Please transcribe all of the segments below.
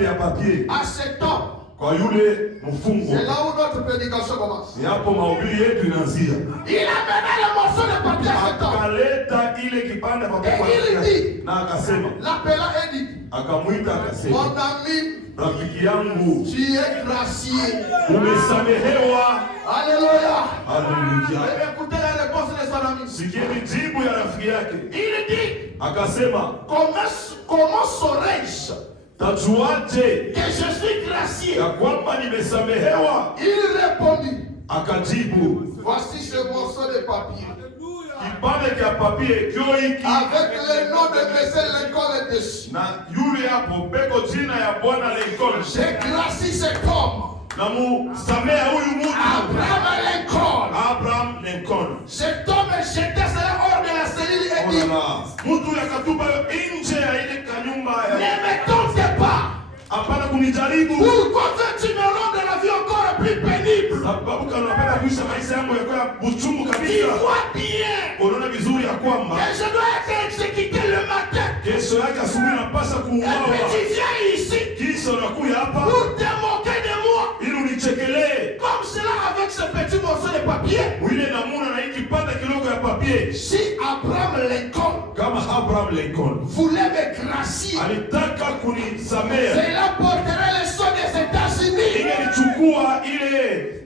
kipande ya papier. À cet homme. Kwa yule mfungwa. C'est là où notre prédication commence. Ni hapo mahubiri yetu inaanzia. Il a mené le morceau de papier à cet homme. Akaleta ile kipande ya papier na akasema. L'appela et dit. Akamwita akasema. Mon ami, rafiki yangu, tu es gracié. Umesamehewa. Alléluia. Alléluia. Écoutez la réponse de son ami. Sikieni jibu ya rafiki yake. Il dit. Akasema. Comment saurais-je? Tajuaje que je suis gracié? Ya kwamba nimesamehewa? Il répondit. Akajibu. Voici ce morceau de papier. Kipande cha papier kio hiki. Avec le nom de Monsieur Lincoln dessus. Na yule hapo beko jina ya Bwana Lincoln. J'ai gracié cet homme. Na musamea huyu mtu. Abraham Lincoln. Cet homme est jeté hors de la cellule et dit. Mtu yakatupa nje ya ile kanyumba ya. Ne me tente pas. Hapana kunijaribu. Pourquoi tu me rends de la vie encore plus pénible? Sababu kana unapenda kuishi maisha yangu ya buchungu kabisa. Tu vois bien. Unaona vizuri ya kwamba. Et je dois être exécuté le matin. Kesho yake asubuhi napaswa kuuawa. Et tu viens ici. Kisha unakuja hapa. Pour te moquer de moi. Ili unichekelee. Comme cela avec ce petit morceau de papier. Ile namuna na hiki kipande kidogo ya papier. Si Abraham Lincoln. Kama Abraham Lincoln. Voulait me gracier. Alitaka kunisamea. Cela porterait le son des États-Unis. Ingelichukua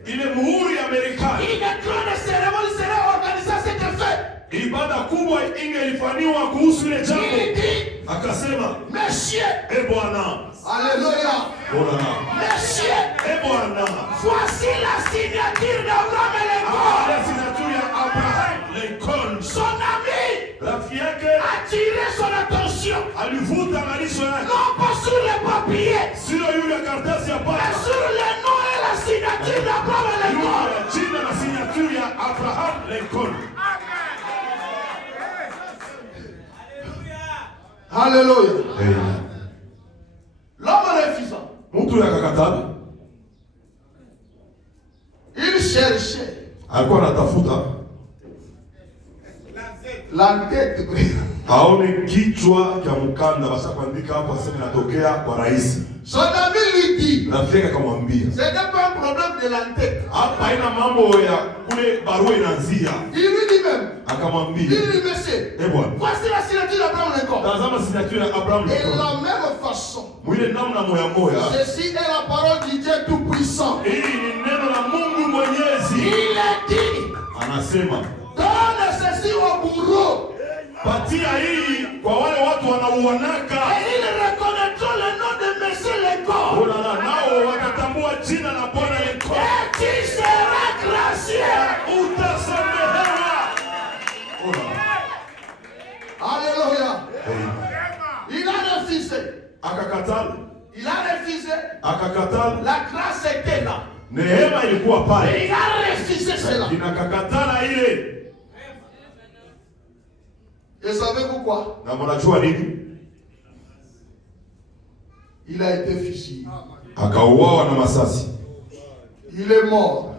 ile muhuri ya Marekani. Une grande cérémonie serait organisée à cet effet. Ibada kubwa ingelifanywa kuhusu ile jambo. Il dit. Akasema. Monsieur. Bwana. Alléluia. Bwana. Monsieur. Bwana. Voici la signature d'Abraham Lincoln. La signature ya Abraham Lincoln. Son ami. Rafiki yake attirer son attention. Alivuta angalisho yake. Non pas sur le papier. Sio yule karatasi ya papa. Mais sur le nom et la signature d'Abraham Lincoln. Jina na signature ya Abraham Lincoln. Alléluia. Amen. L'homme refusa. Mtu yakakatana. Il cherchait. Alikuwa anatafuta la tête. Aone kichwa cha mkanda basi kuandika hapo aseme natokea kwa rais. Son ami lui dit. Rafiki akamwambia. Ce n'est pas un problème de la tête. Hapa haina mambo ya kule barua inaanzia. Il lui dit même. Akamwambia. Il lui dit monsieur. Bwana. Voici la signature d'Abraham Lincoln. Tazama signature ya Abraham Lincoln. Et la même façon. Mwile namna moya moya. Ceci est la parole du Dieu tout-puissant. Hii ni neno la Mungu Mwenyezi. Il a dit. Anasema. Donne ceci au bourreau. Patia hii kwa wale watu wanauanaka. Et il reconnaîtra le nom de Monsieur Lincoln. Olala nao watatambua jina la Bwana Lincoln. Et tu seras gracié. Utasamehewa. Alléluia. Il a refusé. Akakatala. Il a refusé. Akakatala. La grâce était là. Neema ilikuwa pale. Et il a refusé cela. Inakakatala ile. Et savez-vous quoi? Na mnajua nini? Il a été fusillé. Akauawa na masasi. Il est mort.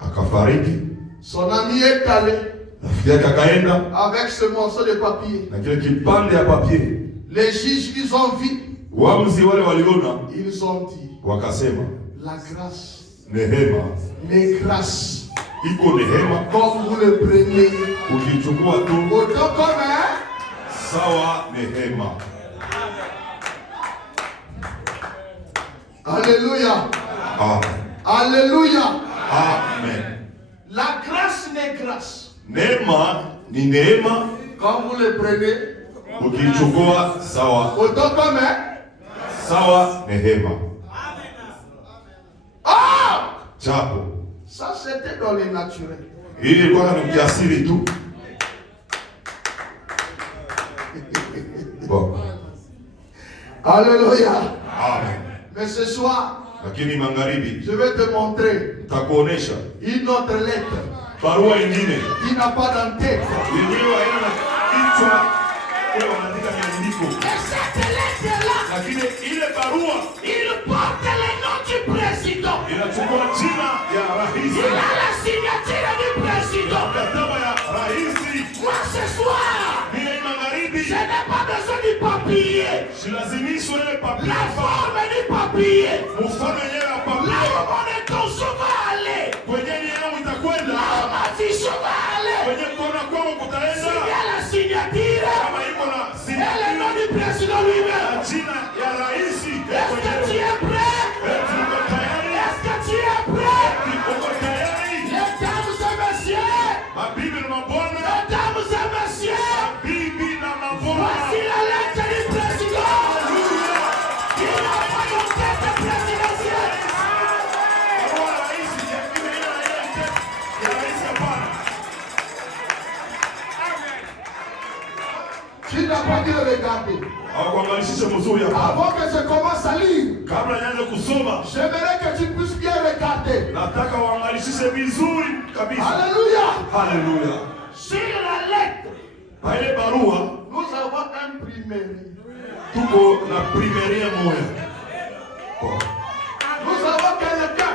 Akafariki. Son ami est allé. Rafiki yake akaenda avec ce morceau de papier. Na kile kipande ya papier. Les juges ils ont vu. Waamuzi wale waliona. Ils ont dit. Wakasema. La grâce. Neema. Les grâces. Iko neema. Comme vous le prenez. Ukichukua tu. Autant comme sawa neema. Alléluia. Amen. Alléluia. Amen. La grâce n'est grâce. Neema ni neema. Comme vous le prenez. Ukichukua sawa. Autant comme sawa neema. Ah! Japo. Ça c'était dans le naturel. Hili ilikuwa ni kiasili tu. Bon. Alléluia. Amen. Mais ce soir, lakini magharibi, je vais te montrer nitakuonesha une autre lettre. Barua ingine. Qui n'a pas d'entête. Yenyewe haina na kichwa. Ile wanaandika miandiko. Et cette lettre-là, lakini ile barua, il porte le nom du président. Inachukua jina ya rais. Il a la signature du président. Mkataba ya rais. Moi ce soir, magharibi, je n'ai pas besoin du papier. silazimishwe ile papier. La forme du papier. papier. Mfano yenyewe ya Là papier. où mon intention va aller. Kwenye nia yangu itakwenda. Là où ma vision va aller. Kwenye kuona kwangu kutaenda. S'il y a la signature. Kama iko na Et le nom du président lui-même. na jina ya rais. Est-ce que tu es prêt? Uko tayari? Est-ce que tu es prêt? Uko tayari? Mesdames et messieurs. Mabibi na mabwana. Mesdames et messieurs. Bibi na mabwana. Voici la lettre du président. Il n'a pas de tête présidentielle. Tu n'as pas dû le regarder. Avant que je commence à lire, Kabla nianze kusoma, j'aimerais que tu puisses bien regarder. nataka uangalishe vizuri kabisa. Alléluia. Haleluya. Sur la lettre, Pa ile barua Nous avons imprimé. tuko na primeria moja. Nous avons quelqu'un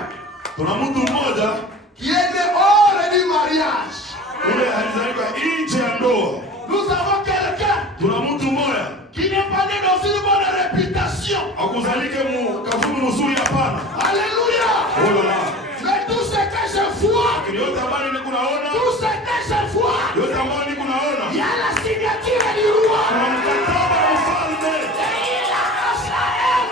Tuna mtu mmoja qui est né hors du mariage. ule alizalika nje ya ndoa. Nous avons quelqu'un Tuna mtu mmoja qui n'est pas né dans une bonne réputation. akuzalike mu kafumu mzuri hapana. Alléluia. Oh là là. Mais tout ce que je vois, Lakini yote ambayo niko naona, tout ce que je vois, yote ambayo niko naona, il y a la signature du roi. kuna mkataba wa mfalme. Et il a H.A.M.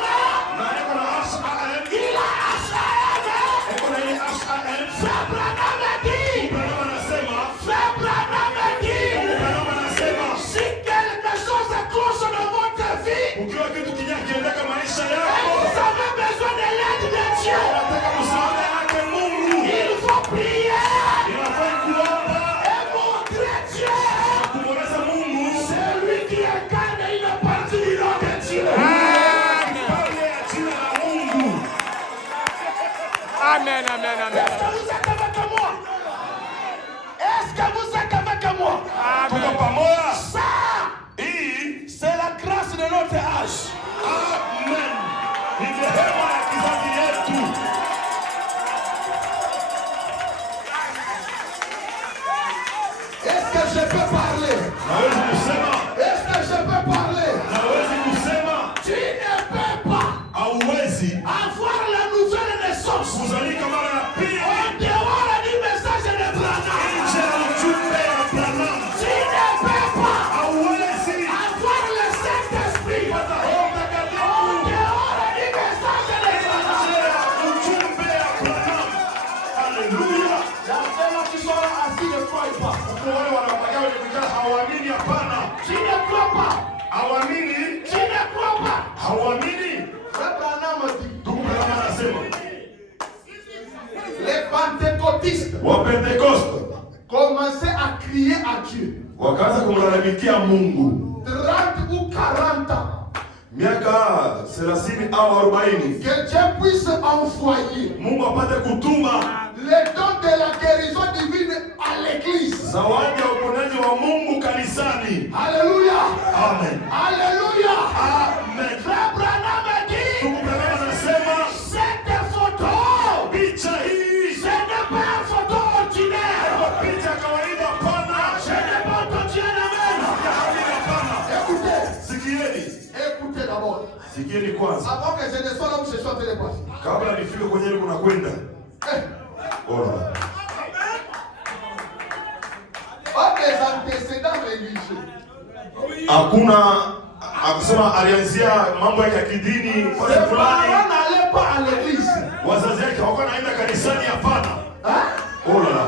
Na iko na H.A.M. Il a H.A.M. Iko na ile H.A.M. Frère Branham a dit. Branham anasema, Frère Branham a dit. Branham anasema, Si quelque chose cloche dans votre vie, ukiwa kitu kinyakiendeka maisha et yako, vous avez besoin de l'aide de Dieu, unataka msaada yake Mungu, il faut prier inafai kuomba et montrer Dieu. na kumweleza Mungu C'est lui qui incarne une partie du nom de Dieu. pale ya jina la Mungu. Amen, amen, amen. Est-ce que vous êtes avec moi? Est-ce que vous êtes avec moi? Tuko pamoja. Ça, Hii, c'est la grâce de notre âge. amen, ni neema ya kizazi yetu. Est-ce que je peux parler? Nawezi kusema, Est-ce que je peux parler? nawezi kusema, Tu ne peux pas hauwezi avoir la nouvelle naissance kuzalika mara ya pili en dehors du message de Branham. nje ya ujumbe wa Branham. Tu ne peux pas Hauwezi avoir le Saint-Esprit kupata Roho en Mtakatifu dehors du message de Branham. nje ya ujumbe wa Branham. Haleluya. Il y a des gens qui sont là assis, ne croient pas. Huko wale wanapatia wenye kukaa hawaamini, hapana. Tu ne crois pas. Hawaamini, Tu ne crois pas. hawaamini. Frère Branham dit, Ndugu Branham anasema, les pentecôtistes Wapentekoste commençaient à crier à Dieu. wakaanza kumlalamikia Mungu 30 ou 40 ans. miaka 30 au 40, Que Dieu puisse envoyer Mungu apate kutuma les dons de la guérison divine à l'église. zawadi ya uponyaji wa Mungu kanisani. Alléluia. Amen. Alléluia. Amen. Frère Branham a dit, Ndugu Branham anasema cette photo, picha hii ce n'est pas une photo ordinaire. kwa picha ya kawaida, hapana. Je n'ai pas entendu un amen. Ya kawaida, hapana. Écoutez, Sikieni, écoutez d'abord. sikieni kwanza Avant que je ne sois là où je suis en train de passer. kabla nifike kwenye ile kuna kwenda. Eh, Bora. pas des antécédents religieux. Hakuna akusema alianzia mambo yake ya kidini pale Ses fulani, parents n'allaient pas à l'église. wazazi yake hawakuwa naenda kanisani, hapana. Hein? Oh là là.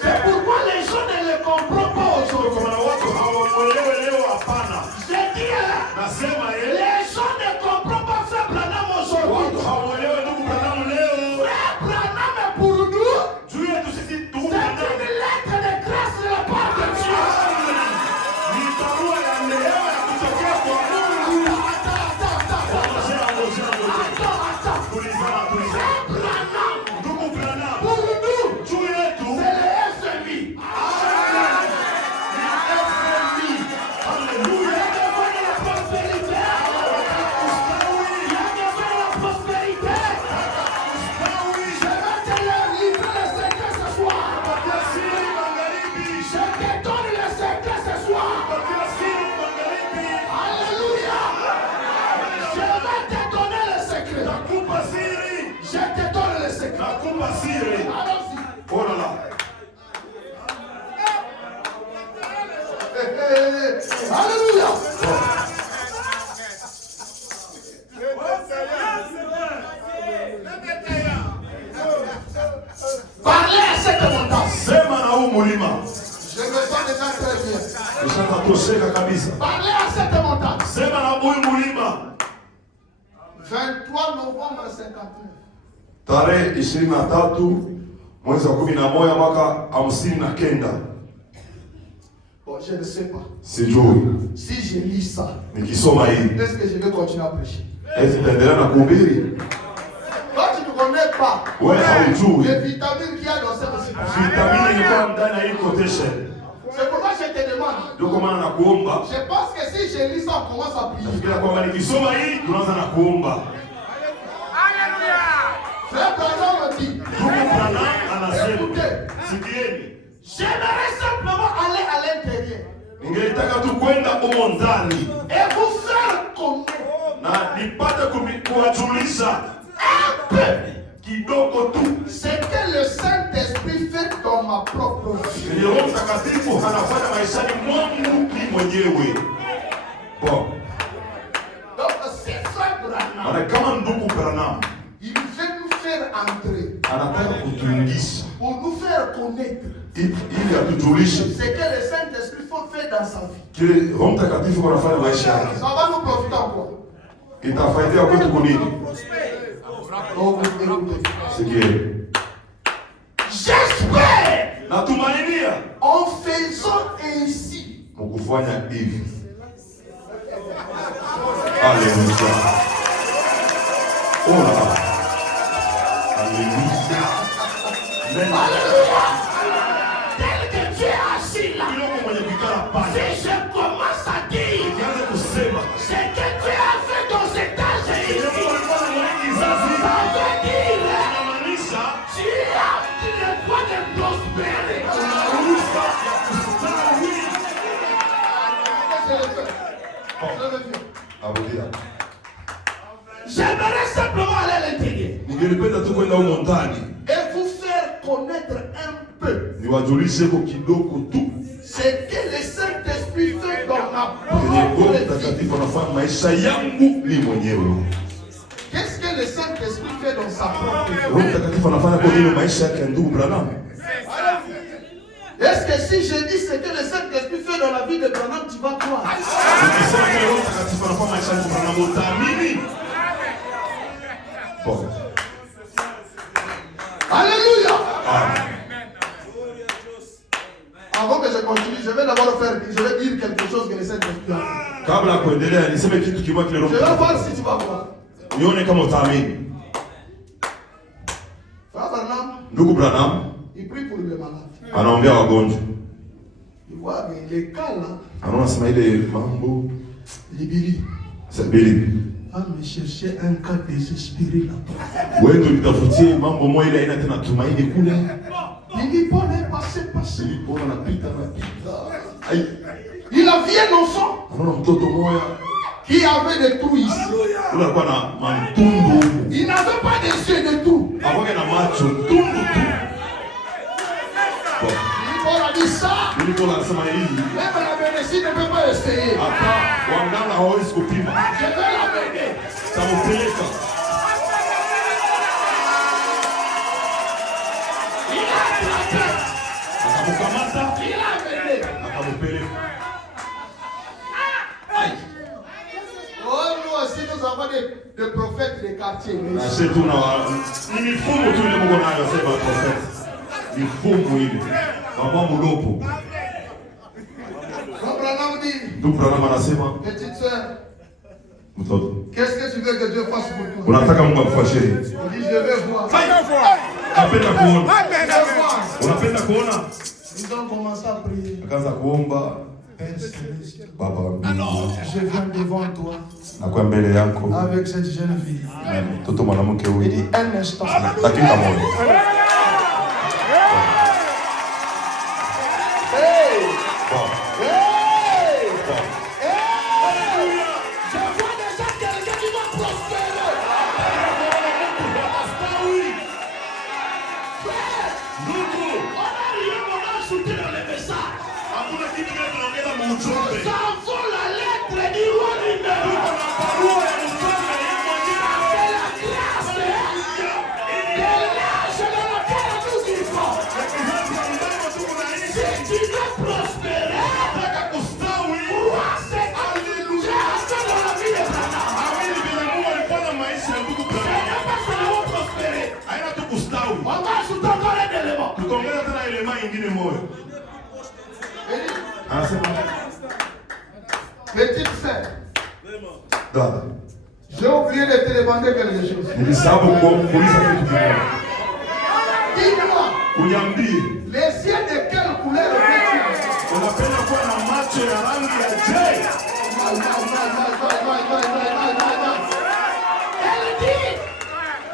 C'est pourquoi les gens ne le comprennent pas aujourd'hui. Kwa maana watu hawamuelewe leo, hapana. Je dis, hein, Nasema yeye les gens ne comprennent pas Frère Branham aujourd'hui. watu hawamuelewe ndugu Branham leo. Frère Branham est pour nous, Juu yetu sisi ndugu c'est Branham. une lettre de grâce de la part de Dieu. Ni barua ya neema ya kutokea kwa Mungu. Attends. Tulizana. Frère Branham, Ndugu Branham. pour nous, Juu yetu c'est le FMI. ni FMI. Haleluya. C'est le voie de la prospérité. Alléluia. Parlez à cette montagne. Sema na huu mulima. Je me sens déjà très bien. Nishatosheka kabisa. Parlez à cette montagne. Sema na huu mulima. 23 novembre 59. Tarehe 23 mwezi wa 11 mwaka 59. Bon, je ne sais pas. Sijui. Si je lis ça, Nikisoma hii. est-ce que je vais continuer à prêcher? Eti taendelea na kuhubiri. Toi, tu ne connais pas Wewe haujui. les vitamines qu'il y a dans cette situation. Vitamini ilikuwa ndani ya hii quotation. C'est pourquoi je te demande. Ndio kwa maana nakuomba. Je pense que si je lis ça, on commence à prier. Nafikiri kwamba nikisoma hii tunaanza na kuomba. Frère Branham dit, Ndugu Branham anasema, écoutez, sikieni. j'aimerais simplement aller à l'intérieur Ningelitaka tu kwenda humo ndani et vous faire connaître na nipate kuwajulisha un peu kidogo tu ce que le Saint-Esprit fait dans ma propre vie. yenye Roho Mtakatifu anafanya maishani mwangu ni mwenyewe. Bon, Donc, c'est Frère Branham. maana kama ndugu Branham Il veut nous faire entrer anataka kutuingisha pour nous faire connaître ili atujulishe ce que le Saint-Esprit fait dans sa vie. kile Roho Mtakatifu anafanya maisha yake. Ça va nous profiter en quoi? Itafaidia kwetu kunini? Donc, écoutez. Sikieni. J'espère Natumainia en faisant ainsi. mkufanya hivi. Haleluya. Ora. Haleluya. Alléluia. Tel que tu es assis là. Kiloko mwenye kikala pale. Si je commence à dire Nianze kusema. ce que tu as fait dans cet âge ici, Ile kwa mfano mwa kizazi. ça veut dire Inamaanisha tu as le droit de prospérer. ruhusa ya kustawi. Arudia. J'aimerais simplement aller à l'intérieur Ningelipenda tu kwenda humo ndani. et vous faire connaître un peu Niwajulishe kwa kidogo tu. ce que le Saint-Esprit fait dans ma Yenye Roho propre vie. Mtakatifu anafanya maisha yangu ni mwenyewe. Qu'est-ce que le Saint-Esprit fait dans sa propre vie? Roho Mtakatifu anafanya kwa nini maisha yake ya ndugu Branham? Est-ce que si je dis ce que le Saint-Esprit fait dans la vie de Branham, tu vas croire? Ukisema kile Roho Mtakatifu anafanya maisha yangu Branham utaamini? Bon. Alléluia! Amen. Avant que je continue, je vais d'abord dire quelque chose que le Saint-Esprit a fait. Kabla ya kuendelea niseme kitu kimoja kile Je Roho vais voir Mtakatifu. si tu vas voir. Nione kama utaamini. Frère Branham, Ndugu Branham il prie pour les malades. anaombea wagonjwa. Il voit que les cas là, Anaona sema ile mambo libéri. sabili. Va me chercher un cas désespéré là-bas. Wewe tulitafutie mambo moja ile haina tena tumaini kule. Il dit, Paul est passé. Nilipona napita. Ai, Il a vu un enfant anaona mtoto moja qui avait des trous ici. ule alikuwa na mantundu huko. Il n'avait pas des yeux, des trous. Hakuwa na macho, tundu tu. Bon. Paul a dit ça. Nilipona anasema hivi. Même la médecine ne peut pas essayer. Hapa waganga hawawezi kupima. Je vais l'amener. Tamupeleka. Il a attrapé. Akamukamata. Il a amené. Akamupeleka. Oh, nous aussi, nous avons des prophètes des quartiers. Na sisi tuna ni mifumo tu ile Mungu nayo sema prophet. Mifumo ile. Mama mulopo. Donc, Branham dit, Ndugu Branham anasema petite soeur, mtoto. qu'est-ce que tu veux que Dieu fasse pour toi? Unataka Mungu akufanyie. Il dit, je vais voir. Unapenda kuona? Je vais voir. Unapenda kuona? Ils ont commencé à prier. Akaanza kuomba. Père céleste, Baba wa mbinguni. je viens devant toi Nakuwa mbele yako. avec cette jeune fille. Mtoto mwanamke Il huyu. dit un instant. Dakika moja. Hey! Bon. Hey! Bon. Hey! Je vois déjà quelqu'un qui va prospérer. Ndugu. On a rien, on a ajouté dans les messages. Hakuna kitu kile tunaongeza mjumbe. Nous avons la lettre du roi lui-même. Tuko na barua ya mfalme yeye mwenyewe. C'est la grâce de l'âge dans lequel nous vivons. Si tu veux prospérer, Nataka kustawi. crois c'est Dieu dans la vie de Branham. Amini vile Mungu alifanya maisha ya ndugu Ce Branham. n'est pas seulement prospérer. Haina tu kustawi. On va ajouter encore un élément. Tutaongeza tena elema ingine moja. Anasema Petite sœur, dada, j'ai oublié de te demander quelque chose. nilisahau kuuliza kitu kimoja. Dis-moi, Uniambie, les yeux de quelle couleur veux-tu? unapenda kuwa na macho ya rangi ya je? Elle dit,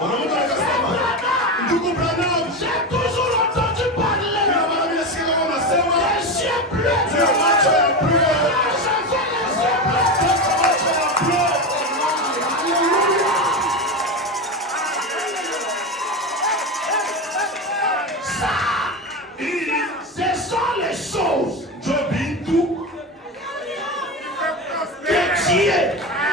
Mwanamke akasema, ndugu Branham, j'ai toujours entendu parler kila mara nimesikia kama unasema des yeux bleus. zile macho ya blue. J'avais les yeux bleus. Ce sont les choses Njo bintu que Dieu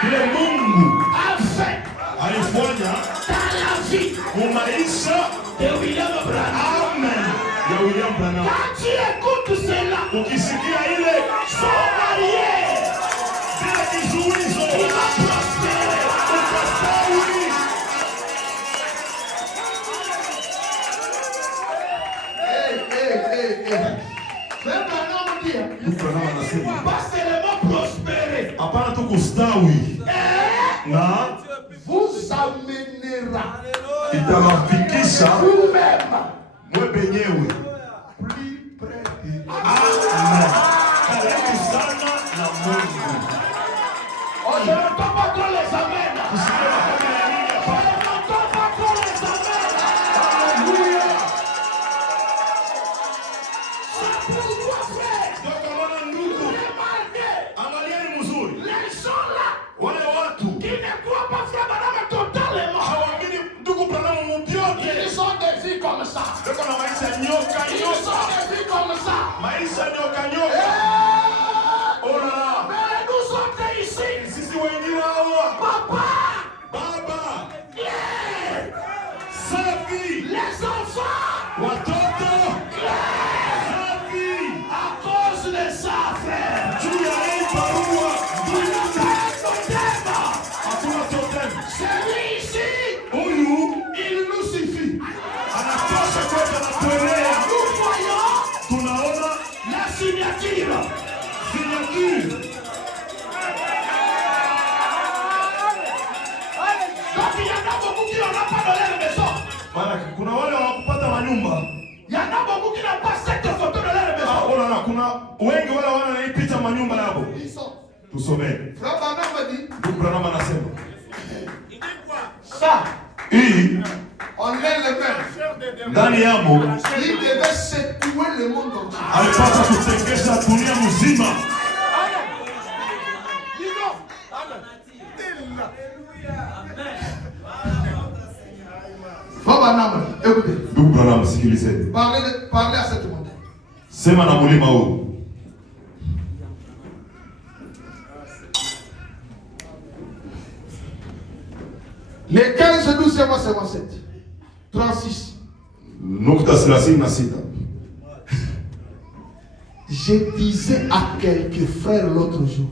vile Mungu a fait alifanya dans la vie mu maisha de William Branham. amen ya William Branham. Quand tu écoutes cela, Ukisikia ile son arrière, bila kizuizo il va prospérer. ukastawi. Frère Branham dit, Ndugu Branham anasema Pas seulement prospérer. hapana tu kustawi na vous amènera itawafikisha vous-même mwe benyewe. plus près de Dieu. Amen. Karibu sana na Mungu. Oh, je n'entends pas trop les amens. Tusikie makofi ya nini Je hapa? n'entends pas trop les amens. Haleluya. C'est pourquoi, frère, Ndio kwa maana ndugu, remarquez, angalieni mzuri. les gens là Wale watu qui ne croient pas frère Branham totalement, hawaamini ndugu Branham mubyote. ils ont des vies comme ça. Ndio na maisha nyoka Ils nyoka. ont des vies comme ça. Maisha nyoka nyoka. Ona. Mais nous sommes ici. Sisi wengine hawa. Papa, Baba, Claire, safi. les enfants, Watoto. Safi. à cause de ça, frère. Juu ya hii barua. Nous n'avons pas un totem. Hakuna totem. Celui-ci, Huyu il nous suffit. anatosha kwetu, anatuelea. Nous voyons Tunaona la signature. signature. Donc il y en a beaucoup qui n'ont pas dans leur maison. Maana kuna wale hawakupata manyumba. Il y en a beaucoup qui n'ont pas cette photo dans leur maison. Ona, kuna wengi wale wana hii picha manyumba yao. Ils sont. Tusomee. Frère Branham me dit, Ndugu Branham anasema ça, hii on est le même. ndani yamo Il devait secouer le monde entier. alipata kutengesha dunia mzima. Frère Branham, écoutez, Ndugu Branham, sikilizeni, parlez à cette montagne. sema na mulima huu. Les 15, 12, 57, 36. Nukta 36. Je disais à quelques frères l'autre jour,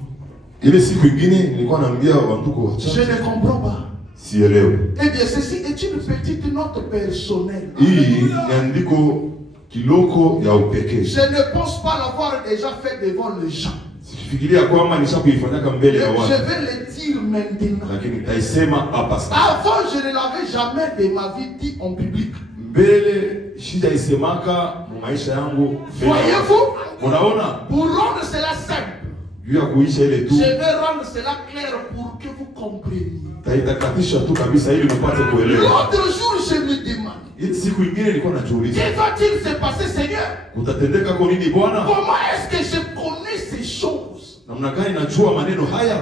Ile siku ingine nilikuwa naambia wandugu je wachache, ne comprends pas. sielewi. Eh bien, ceci est une petite note personnelle. Hii ni andiko kiloko ya upekee. Je ne pense pas l'avoir déjà fait devant les gens. Sifikiria kwamba nishakuifanyaka mbele ya Je watu, vais le dire maintenant. lakini nitaisema hapa sasa. Avant, je ne l'avais jamais de ma vie dit en public. Mbele shidaisemaka mu maisha yangu. Voyez-vous? Unaona, Pour rendre cela simple, juu ya kuisha ile tu je vais rendre cela clair pour que vous compreniez. taitakatisha tu kabisa ili mpate kuelewa. L'autre jour, je me demande, Ile siku ingine nilikuwa najiuliza, que va-t-il se passer, Seigneur? kutatendeka kwa nini Bwana? Comment est-ce que je connais ces choses? Namna gani najua maneno haya?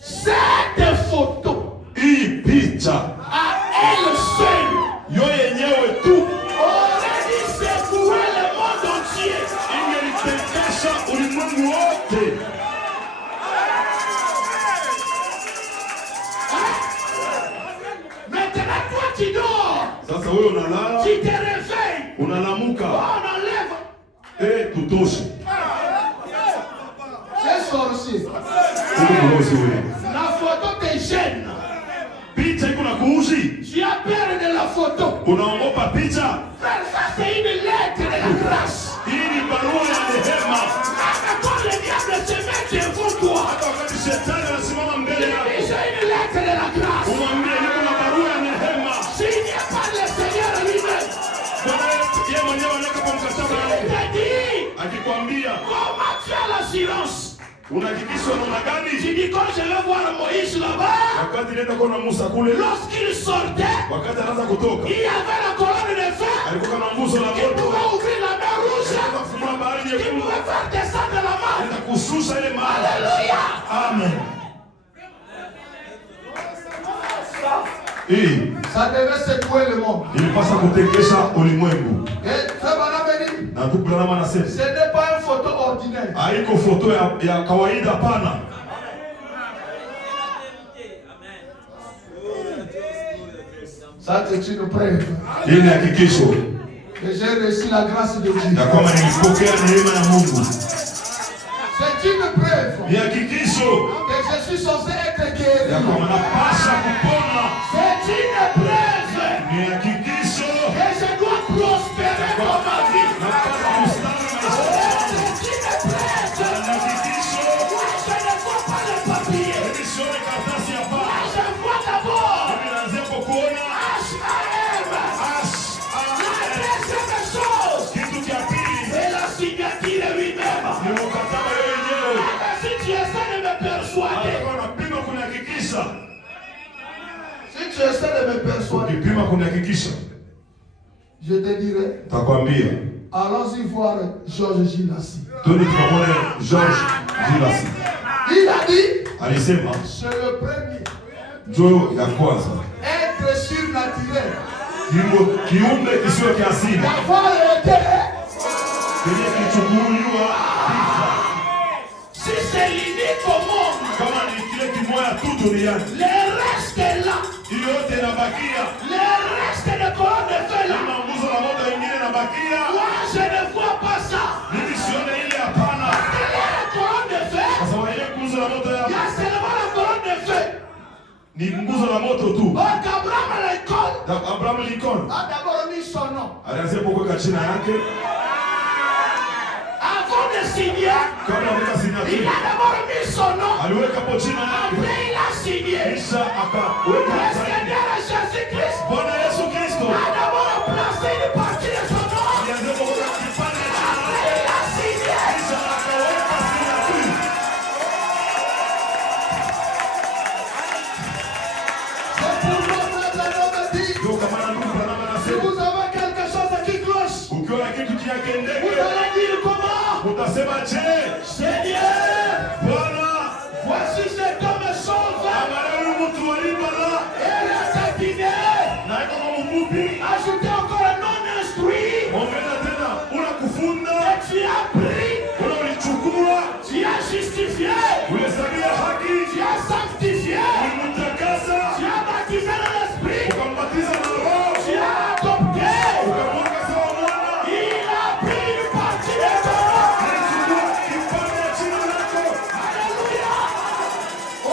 Cette photo, Hii picha à elle seule, yo yenyewe tu aurait dû secouer le monde entier. ingelitegesha ulimwengu wote. kutosha. C'est sorcier. La photo te gêne. Picha iko na kuuzi. Tu as peur de la photo. Unaogopa picha? Frère, ça c'est une lettre de la grâce. Hii ni barua ya rehema. Quand le diable se met devant toi, Hata wakati shetani anasimama mbele yako, déjà une lettre de la grâce. umwambie niko na barua ya rehema. S'il n'y a pas le Seigneur lui-même, Bwana yeye mwenyewe anaweka kwa mkataba il wake. t'a dit, Akikwambia comment tu as l'assurance? unahakikishwa namna gani? Tu dis quand je vais voir Moïse là-bas, Wakati nenda kwa Musa kule, lorsqu'il sortait, wakati anaanza kutoka, il y avait la colonne de feu alikuwa na nguzo la qui moto. pouvait ouvrir la mer rouge, Akafungua bahari qui nyekundu. pouvait faire descendre la mer. Anaenda kushusha ile maji. Alléluia. Amen. Hii Ça devait secouer le monde. ilipasa kutekesha ulimwengu. Et frère Branham dit, Na tukulana anasema ce n'est pas une photo ordinaire. haiko foto ya kawaida, pana. Ça c'est une preuve Hii ni hakikisho que j'ai reçu la grâce de Dieu. ya kwamba nilipokea neema ya Mungu. C'est une preuve Ni hakikisho que je suis censé être ya guéri. kwamba napasha kupona. C'est une preuve Ni hakikisho que je dois prospérer dans ma vie. napasha kustawi maisha yangu. C'est une preuve. Ni hakikisho Moi, je ne vois pas le papier. mimi sione karatasi ya Moi, pana. je vois d'abord Mimi naanzia kwa kuona H.A.M. La deuxième chose, kitu cha pili c'est la signature lui-même. ni mkataba yeye wenyewe. Même si tu essaies de me persuader, Atakuwa anapima kunihakikisha. Si tu essaies de me persuader, Ukipima kunihakikisha, je te dirai, takwambia allons-y voir Georges Gilassi. twende tukamwone George Gilasi. Il a dit, Alisema c'est le premier. njoo ya kwanza, Être surnaturel. kiumbe kisiyo kiasili D'avoir été. kenye kilichukuliwa si c'est l'unique au monde, kama ni kile kimoya tu duniani, le reste est là. hiyo yote inabakia. Le reste de colonne de feu là. Kama nguzo la moto ingine inabakia, Moi, je ne vois pas ça. mimi sione ile. Hapana, Quelle est la colonne de feu? kwa sababu ile nguzo la moto Il y ya a seulement la colonne de feu. ni nguzo la moto tu. Donc, Abraham à l'école Abraham Lincoln A d'abord mis son nom. alianzia kuweka jina yake avant de signer, kabla ya kuweka il signature, a d'abord mis son nom. aliweka hapo jina yake, Après, il a signé. kisha akaweka Le sahihi. Seigneur Jésus-Christ Bwana Yesu Kristo a d'abord placé une partie de son nom. alianzia kuweka kipande cha jina Après, lake, il a signé. kisha akaweka signature. C'est pourquoi frère Branham dit, Ndio kama na ndugu Branham si anasema, vous avez quelque chose qui cloche, ukiona kitu Vous kiakendeke allez dire comment? utasema je, Seigneur, Bwana voici cet homme sauve. angalia huyu mtu alibala Et la tapiné. na iko kama mfupi, Ajoutez encore un non instruit. ongeza tena una kufunda, Et tu as pris. una ulichukua, Tu as justifié. ulihesabia haki, Tu as sanctifié. ulimtakasa, Tu as baptisé dans l'esprit. ukambatiza na Roho, Tu as adopté. ukamweka sawa mwana. Il a pris une partie de ton nom. Alichukua kipande ya jina lako. Alléluia.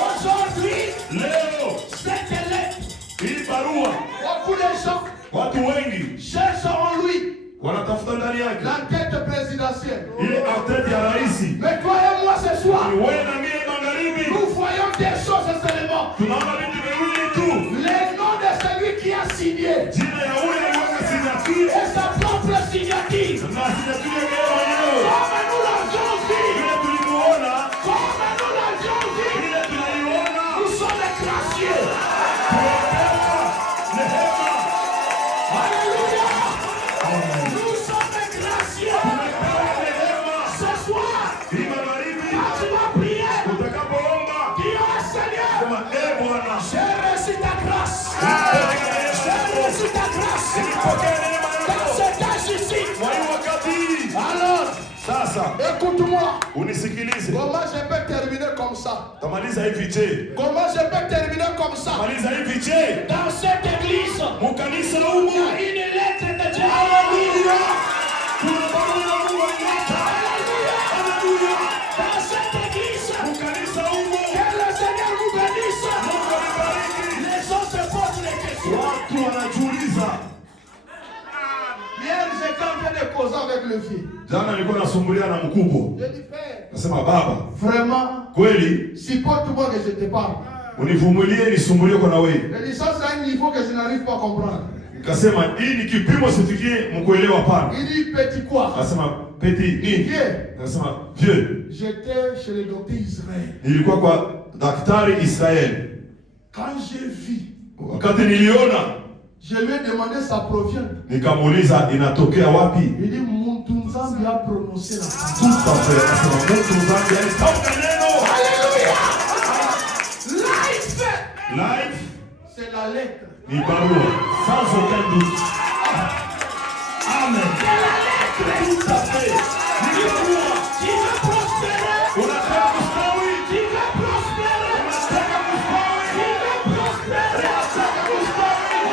Aujourd'hui, Leo cette lettre, hii barua beaucoup de gens watu wengi cherchent en lui wanatafuta ndani yake la tête présidentielle. ile atete ya rais. Mais toi et moi ce soir, Ni wewe na mie magharibi nous voyons des choses seulement. tunaona vitu viwili tu, Le nom de celui qui a signé jina ya huyu aliweka signature et sa propre signature. na signature yake yeye mwenyewe. Comme nous l'avions vu. Vile tulimuona, Comme nous l'avions vu. vile tunaiona, Nous sommes gracieux. tumepewa neema, Alléluia. Nous sommes gracieux. tumepewa neema. Ce soir, Hii magharibi quand tu vas prier, utakapoomba dis au Seigneur, sema, Bwana, j'ai reçu ta grâce. nipokee Yesu J'ai wako, reçu ta grâce. nipokee neema Dans yako. cet âge ici. Kwa hii wakati Alors, sasa, écoute-moi. unisikilize. Comment je peux terminer comme ça? Tamaliza hivi je? Comment je peux terminer comme ça? Tamaliza hivi je? Dans cette église, Mukanisa il y humu a une lettre de Dieu. kuna barua ya Mungu alileta. vieux. Jana nilikuwa nasumbulia na mkubwa. Je dis, Père, Nasema baba, vraiment, kweli supporte-moi que je te parle. univumilie nisumbulie kwa na wewe. Je dis, ça c'est un niveau que je n'arrive pas à comprendre. Nikasema hii ni kipimo sifikie mkuelewa pana. Il dit, petit quoi? Nasema petit nini? Vieux. Nasema vieux. J'étais chez le docteur Israël. Nilikuwa kwa daktari Israel. Quand j'ai vu, Wakati niliona, je lui ai demandé ça provient. nikamuuliza inatokea wapi? Il dit, Moutounzambi a prononcé la parole. Tout à fait. Nasema mtu mzangi alitamka neno. Alléluia! Life! Life C'est la lettre. ni barua sans aucun doute. Amen. C'est la lettre. Tout à fait. Ni barua. Tu veux prospérer. Unataka kustawi. Tu veux prospérer. Unataka kustawi. Tu veux prospérer. Unataka kustawi.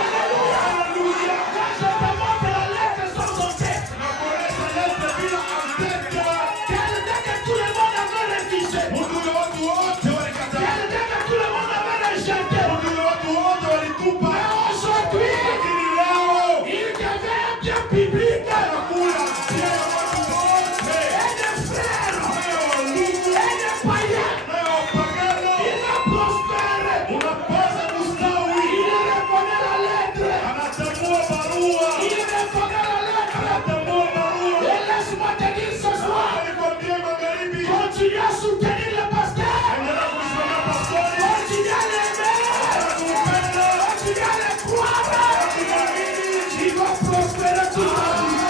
Alléluia. Quand je te montre la lettre sans son tête. Nakuonesha lettre bila anteka. Quelqu'un que tout le monde avait refusé. Mundu watu wote walikataa. Quelqu'un que tout le monde avait rejeté. Mundu watu wote walitupa. Mais aujourd'hui, Lakini leo il devient un bien public. anakula pia ya watu wote. Et des frères. Nayo wandugu. Et des païens. Nayo wapagano. Il va prospérer. Unapaswa kustawi. Il reconnaît la lettre. Anatambua barua. Il reconnaît la lettre. Anatambua barua. Et laisse-moi te dire ce soir, Nikwambie magharibi. continue à soutenir le pasteur. Endelea kusimamia pastori. Continue à l'aimer. Anakupenda. Continue à le croire. Anakuamini. Il va prospérer toute ta vie.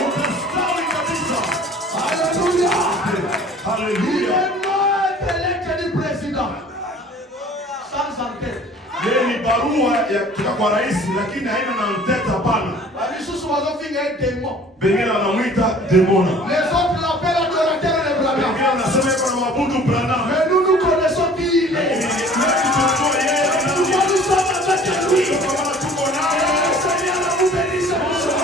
Utastawi kabisa. Alléluia. Il Haleluya. est notre lettre du président. Sans entête. Yeye ni barua ya kutoka kwa rais lakini haina na mteta hapana. Bamisusu bazofinga ye démon. Pengine wanamwita demona. Les autres l'appellent adorateur de Branham. Pengine wanasema yuko na mabudu Branham. Mais nous nous connaissons qui il est. Nous nous sommes avec lui. Et le Seigneur vous bénisse ce soir.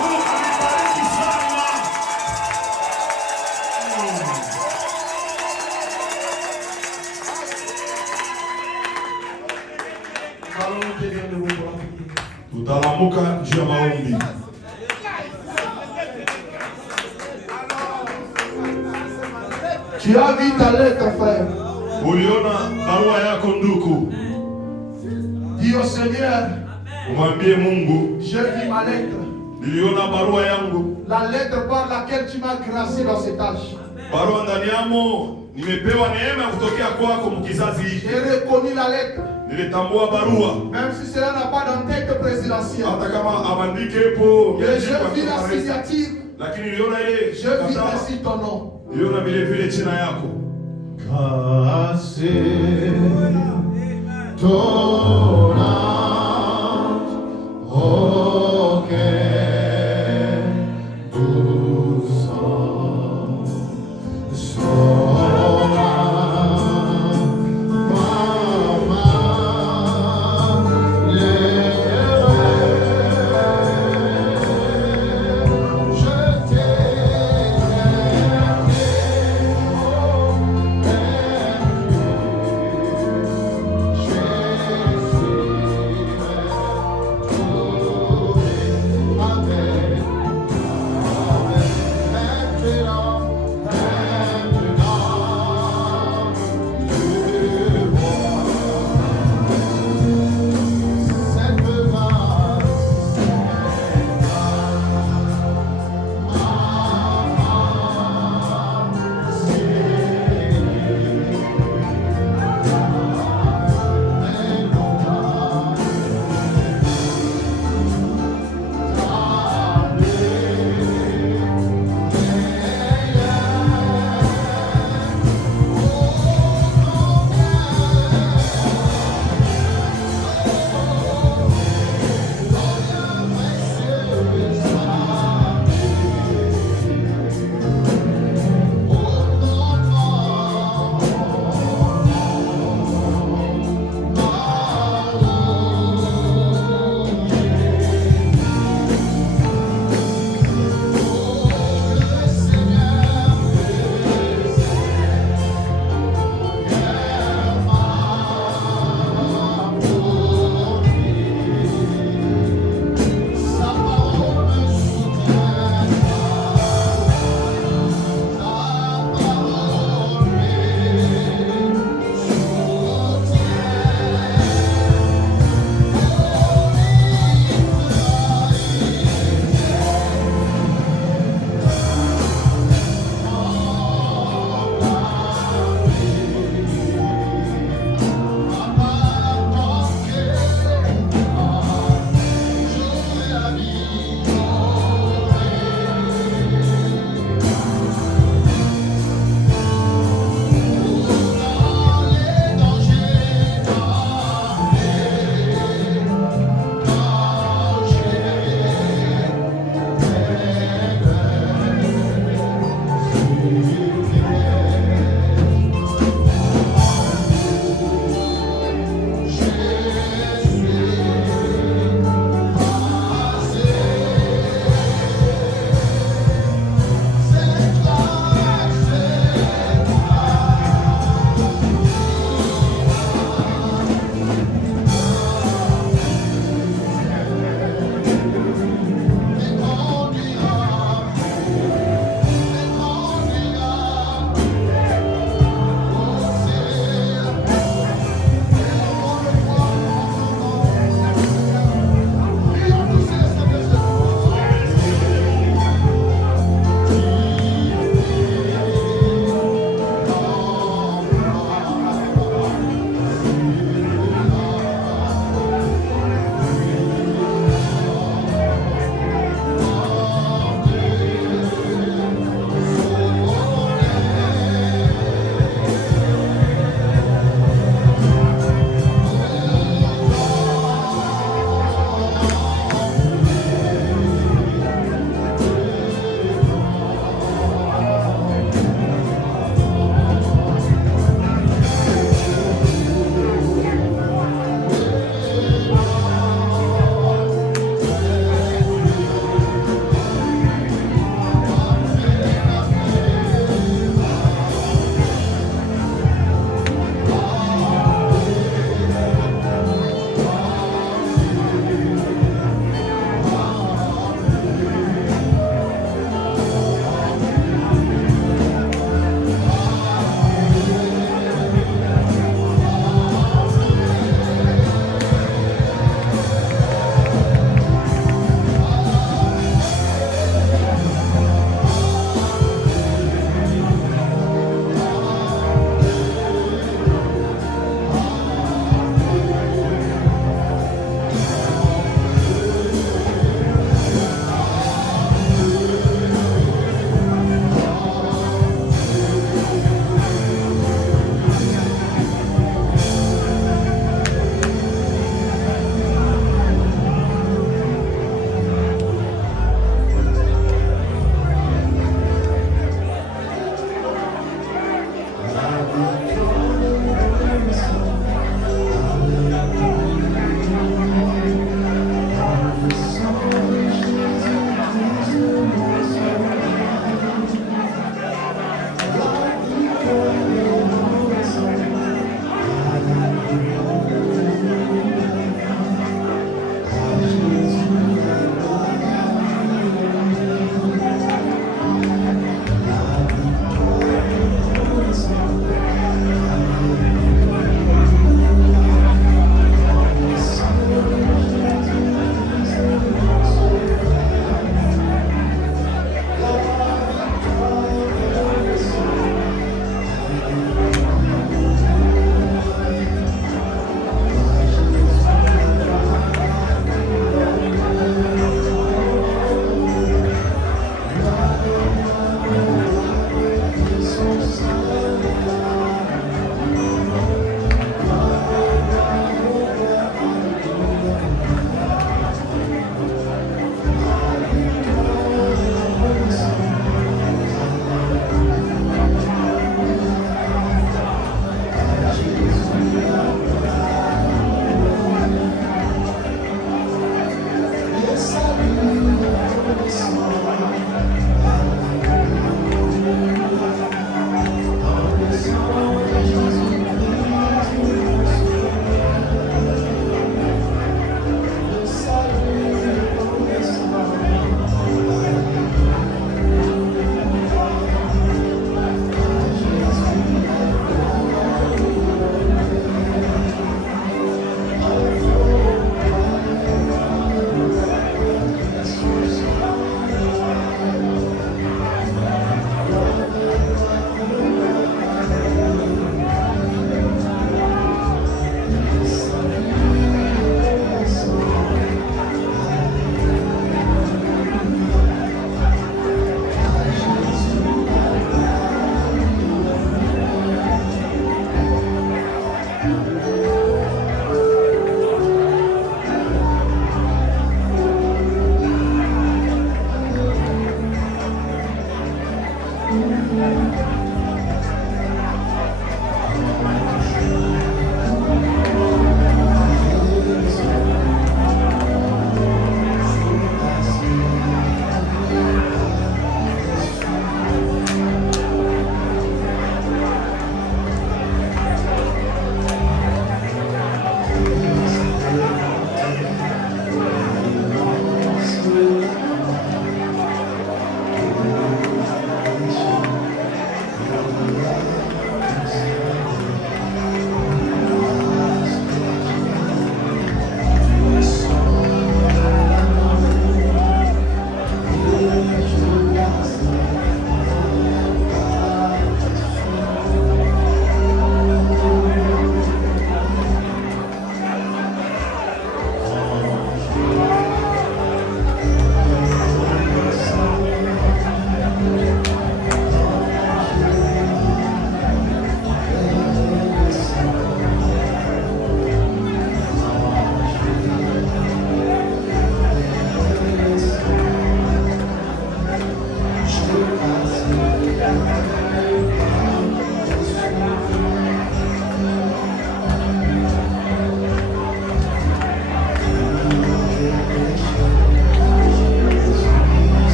Nous allons nous tenir debout pour la prière. Tutalamuka juu ya maombi. Tu as vu ta lettre, frère. Uliona barua yako ndugu. Dis au Seigneur, Umwambie Mungu, j'ai vu ma lettre. niliona barua yangu. La lettre par laquelle tu m'as gracié dans cet âge. Barua ndani yamo nimepewa neema ya kutokea kwako mkizazi hiki. J'ai reconnu la lettre. Nilitambua barua. Même si cela n'a pas d'entête présidentielle. Hata kama abandike hapo. Et j'ai vu la signature. Lakini niliona ile. Je vis ainsi ton nom. Niliona vile vile jina yako. Cassé ton âme, oh quel doux sang, son âme, maman, je t'ai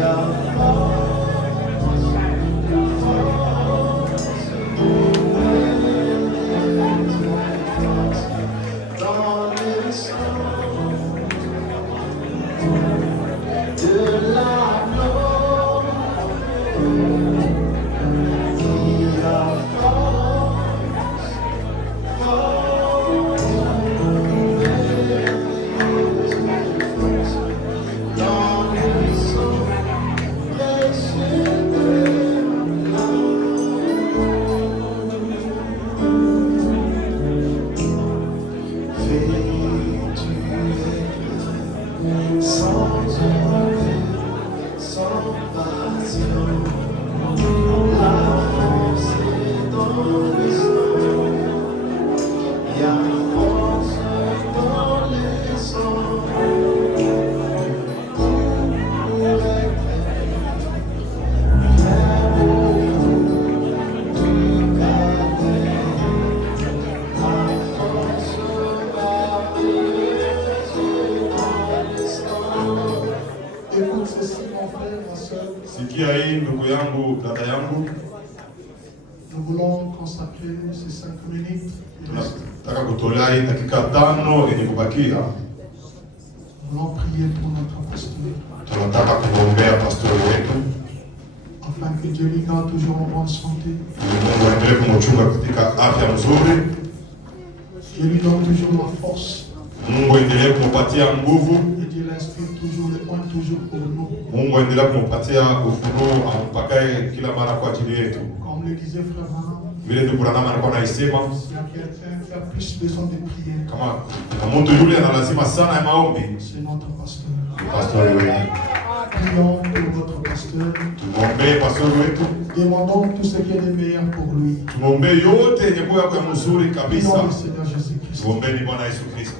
Yeah. frère, ma soeur, Sikia hii ndugu yangu, dada yangu, nous voulons consacrer ces 5 minutes. tunataka kutolea hii dakika 5 yenye kubakia. Nous voulons prier pour notre pasteur, Tunataka kumwombea pastori wetu, afin que Dieu lui garde toujours en bonne santé. Mungu aendelee kumchunga katika afya nzuri. Dieu lui donne toujours la force. Mungu aendelee kumpatia nguvu. Et Dieu l'inspire toujours, le point toujours pour nous. Mungu aendelee kumpatia ufunuo, ampakae kila mara kwa ajili yetu. Comme le disait Frère Branham, Vile ndugu Branham alikuwa anaisema, s'il y a quelqu'un qui a plus besoin de prière, kama na mtu yule ana lazima sana ya maombi, c'est notre pasteur. pastori wetu. Prions pour notre pasteur. Tumwombee pastori wetu, Demandons tout ce qui est de meilleur pour lui. tumwombee yote yenye kuwa ya mzuri kabisa. Prions le Seigneur Jésus-Christ. Tuombeni Bwana Yesu Kristo.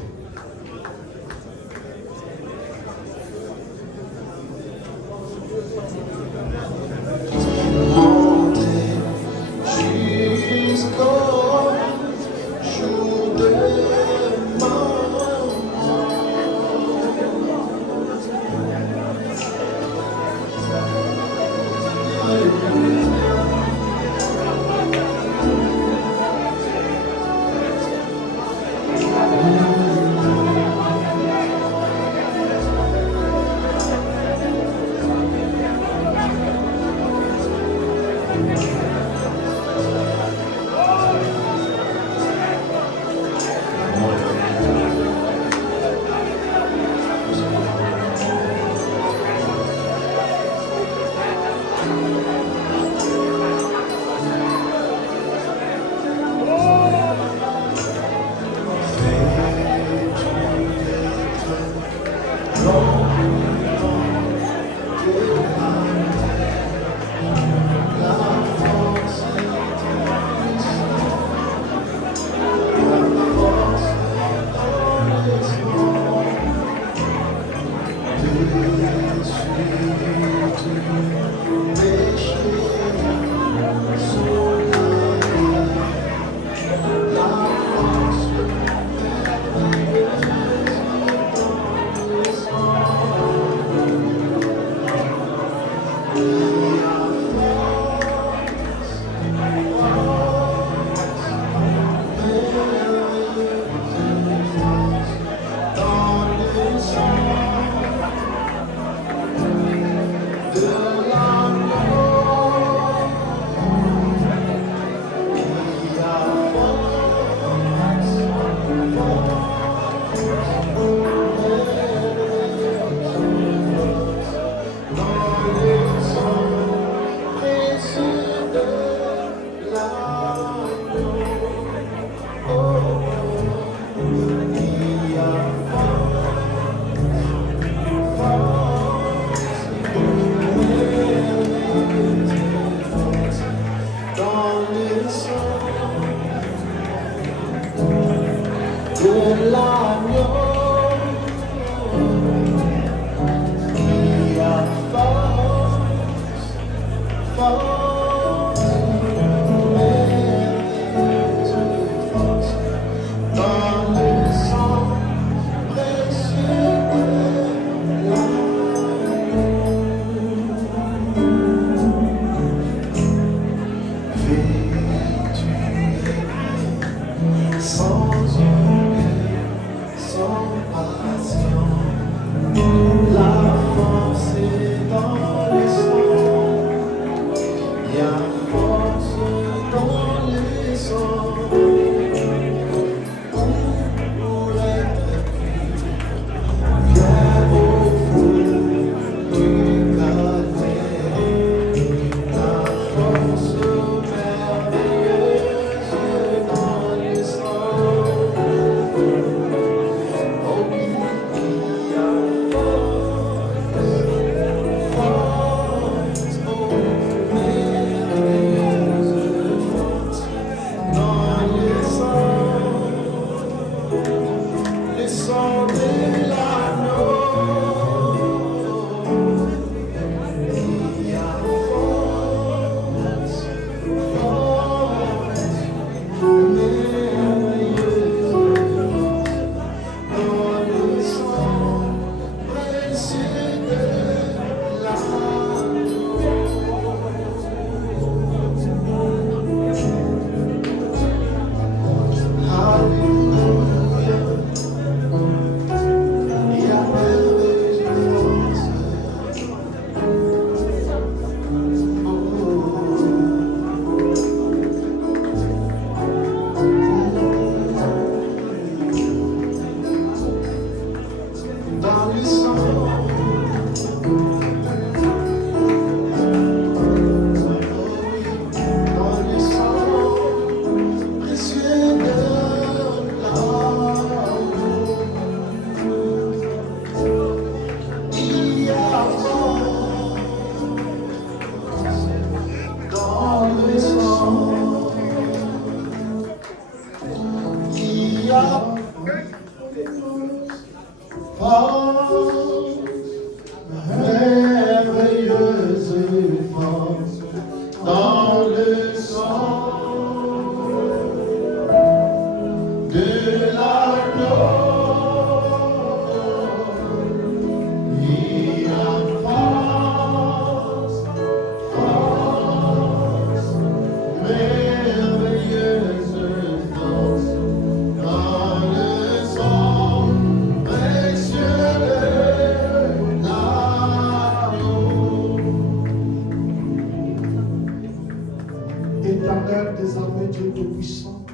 Seigneur des armées, Dieu Tout-Puissant,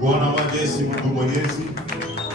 Bwana wa majeshi, Mungu Mwenyezi,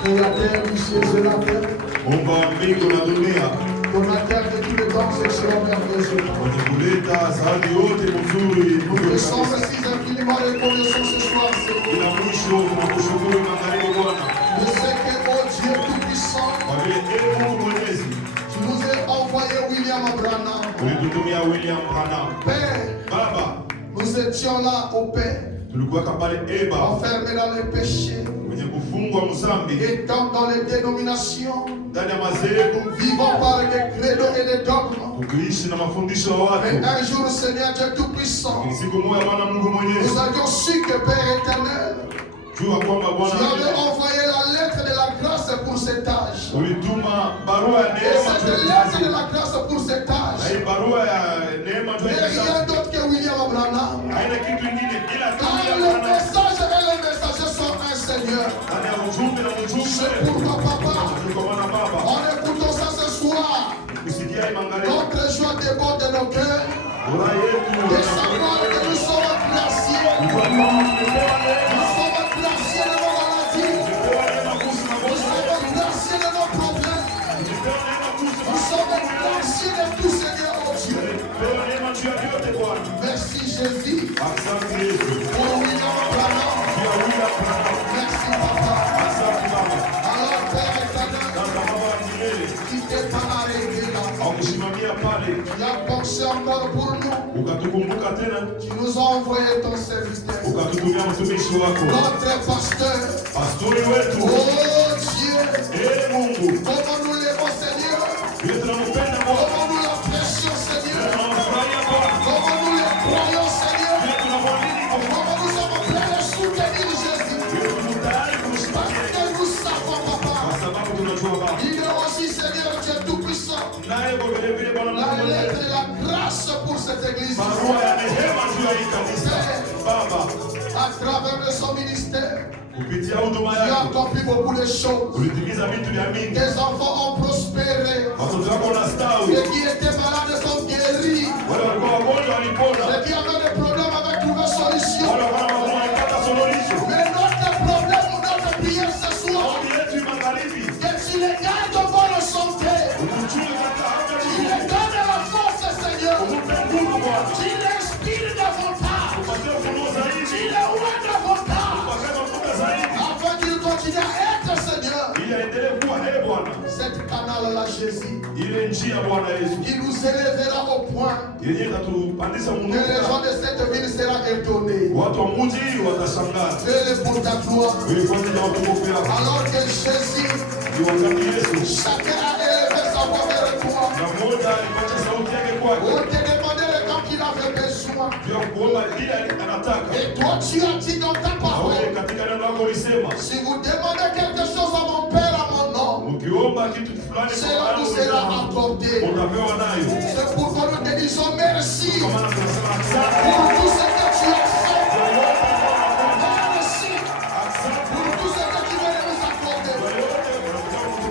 créateur du ciel et la terre, Muumba wa mbingu na dunia, donateur de tous les dons sexuels merveilleux. mwenye kuleta zawadi yote mzuri. Nous te sommes si infiniment reconnaissants ce soir, Seigneur. Bila mwisho tunakushukuru magharibi Bwana, Je sais que, oh Dieu Tout-Puissant, kwa vile Mungu Mwenyezi tu nous as envoyé William Branham. ulitutumia William Branham. Père, Baba, nous étions là au Père, tulikuwa pale Eba, enfermés dans les péchés, mwenye kufungwa mzambi, étant dans les dénominations, ndani ya madhehebu, vivant par des credos et des dogmes. tukiishi na mafundisho ya watu. Mais un jour, Seigneur Dieu Tout-Puissant, Lakini siku moja Bwana Mungu Mwenyezi, nous avions su que Père éternel, jua kwamba tu Bwana avais envoyé la lettre de la grâce pour cet âge. ulituma barua ya Et neema cette juu ya lettre kizazi. de la grâce pour cet Na âge hii barua ya neema juu ya n'est rien kizazi d'autre que William Branham. haina kitu kingine ila tu Car ya le Bwana. message et le messager sont un Seigneur. Ndani ya ujumbe na C'est ujumbe pourquoi, Papa, kwa maana Baba, en écoutant ça ce soir, kusikia hii magharibi, notre joie déborde de nos cœurs. furaha yetu De savoir que nous sommes graciés. Nous sommes graciés de nos maladies. Nous sommes graciés de nos problèmes. Nous sommes graciés de tout, Seigneur, oh Dieu. pewa neema juu ya vyote Bwana. Merci, Jésus, Asante Yesu, pour William Branham. juu ya William Branham. Merci, Papa. Asante Baba. Alors, Père éternel, Sasa Baba wa milele, qui t'est pas arrêté là. haukusimamia pale, Tu as pensé encore pour nous. ukatukumbuka tena, Tu nous as envoyé ton serviteur. ukatutumia mtumishi wako, Notre pasteur. pastori wetu. Oh Dieu. Ee Mungu, Comment nous l'aimons, Seigneur. vile tunampenda Bwana, Comment nous l'apprécions, Seigneur. tunamfurahia Bwana, Comment nous le croyons, Seigneur. vile tunamwamini Bwana, Comment nous sommes prêts à soutenir Jésus. vile tuko tayari Parce kumshikilia, que nous savons, Papa. kwa sababu tunajua Baba, Il est aussi, Seigneur Dieu Tout-Puissant, naye kwa vile vile Bwana la Mungu lettre mwenyezi, de la grâce pour cette église. barua ya neema juu ya hii kanisa. Baba, À travers de son ministère, kupitia huduma tu as yako accompli beaucoup de choses. ulitimiza vitu vya mingi, Tes enfants ont prospéré. watoto wako wanastawi, Ceux qui étaient malades sont guéris. wale walikuwa wagonjwa walipona, Ceux qui avaient des problèmes avaient trouvé solution. wale walikuwa na magumu walipata suluhisho. Mais notre problème ou notre prière ce soir, Ombi yetu hii magharibi, que tu les gardes en bonne santé. ukuchunge katika afya Tu nzuri, les donnes la force, Seigneur. umupe nguvu Bwana, Tu les inspires davantage. upatie ufunuo Tu zaidi, les oins davantage. upatie mafuta zaidi, Afin qu'ils continuent à être, Seigneur, ili aendelee kuwa Bwana, cette canal-là, Jésus, ile njia Bwana Yesu qui nous élèvera au point yenye itatupandisha que les gens Mungu. de cette ville seront étonnés. Watu wa mji hii watashangaa, Fais-le pour ta gloire. ili kwa ajili ya utukufu yako. Alors que Jésus, Ni wakati Yesu chacun a élevé sa voix vers toi. na mmoja alipatia sauti yake kwake, On te demandait le temps qu'il avait besoin. juu ya kuomba ile anataka. Et toi, tu as dit dans ta Na parole, wewe katika neno lako ulisema, si vous demandez quelque chose à mon Père, à mon nom, ukiomba kitu fulani kwa cela nous sera accordé. utapewa nayo. C'est pourquoi nous te disons merci Kwa maana tunasema asante, pour tout ce que tu as fait. kwa yote Merci asante, pour tout ce que tu viens de nous accorder. kwa yote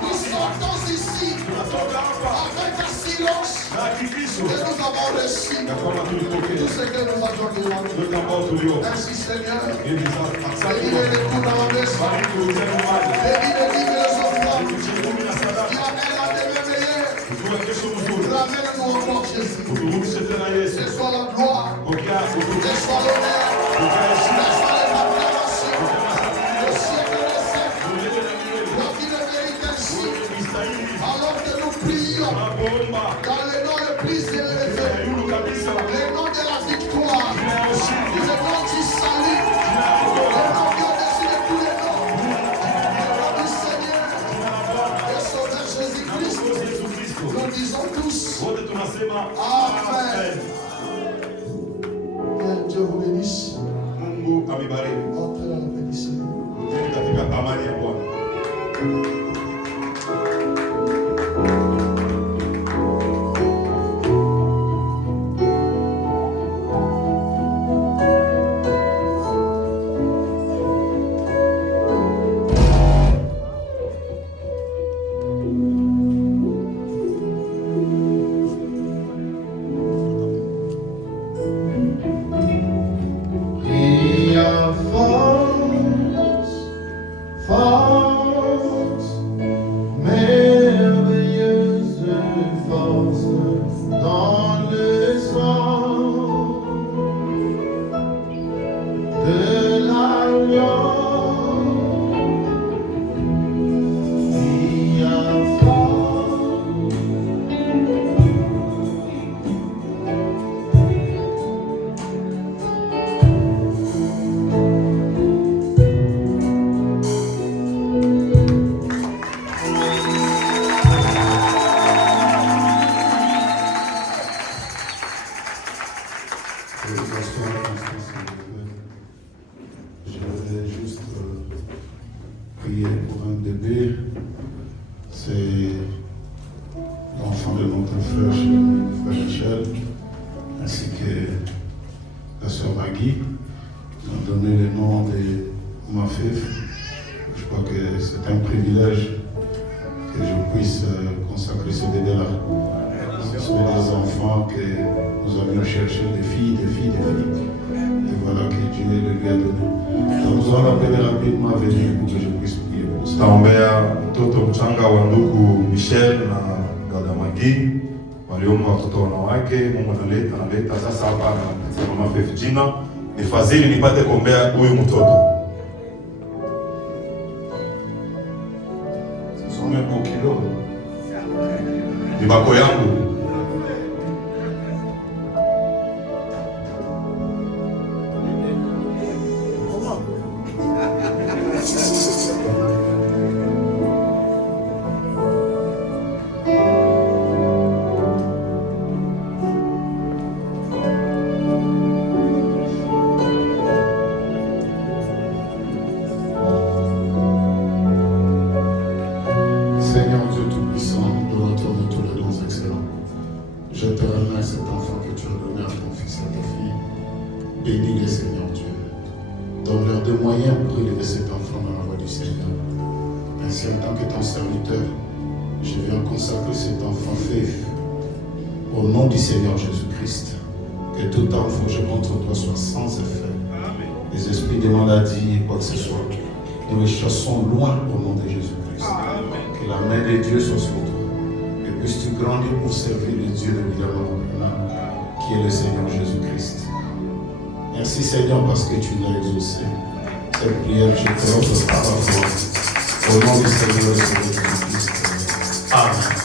Nous sortons ici tunatoka hapa avec un silence na hakikisho que nous avons reçu ya kwamba tulipokea tout ce que nous avions demandé. yote ambao tuliomba. Merci Seigneur. Hivi sasa asante Bénis Bwana. les coups dans la maison. Bariki uje nyumbani. Bénis les livres et les offrandes. Utuchukue na sadaka. Qui amène la demain meilleure. Tuwe kesho mzuri. Ramène-nous encore Jésus. Uturudishe tena Yesu. Que soit la gloire, Pokea que utukufu, soit l'honneur, pokea que heshima, soit les acclamations. pokea Le siècle des siècles. milele na milele. Toi qui le mérites ainsi. Unastahili. Alors que nous prions Tunapoomba dans le nom le plus élevé, ya yulu kabisa, le nom de la victoire, jina ya ushindi, le nom du salut, jina ya le wokovu, nom qui est au-dessus de tous les noms, le nom du Seigneur jina la Bwana et Sauveur na Jésus-Christ. Mwokozi Yesu Kristo. Nous disons tous, Wote tunasema Amen. que Dieu vous bénisse. Mungu amebariki. Entrez dans la bénédiction. Rudini katika amani ya Bwana. Priez Je voudrais juste prier pour un bébé. C'est l'enfant de notre frère Michel, ainsi que la sœur Maggie. Ils ont donné le nom de ma fille. Je crois que c'est un privilège que je puisse consacrer ce bébé-là. Ce sont des enfants que nous avions cherché, des filles. Et voilà que Dieu le lui a donné. Donc nous allons appeler rapidement à venir pour que je puisse prier pour ça. Taombea mtoto mchanga wa ndugu Michel na dada Magi waliomba watoto wanawake. Mungu analeta sasa hapa na mama Faith jina nifadhili nipate kuombea huyu mtoto. Ce sont mes beaux kilos. Ni bako yangu. Seigneur Dieu Tout-Puissant, de retour de tous les dons excellents, je te remets cet enfant que tu as donné à ton fils et à ta fille. Bénis-les, Seigneur Dieu. Donne-leur des moyens pour élever cet enfant dans la voie du Seigneur. Ainsi, en tant que ton serviteur, je viens consacrer cet enfant fait au nom du Seigneur Jésus-Christ. Que tout enfant contre toi soit sans effet. Les esprits de maladie et quoi que ce soit, nous les chassons loin au nom de Jésus-Christ. Que la main de Dieu soit sur toi. Et puisses-tu grandir pour servir le Dieu de Villarno, qui est le Seigneur Jésus-Christ. Merci Seigneur parce que tu l'as exaucé. Cette prière, je te l'offre par toi. Au nom du Seigneur Jésus-Christ. Amen.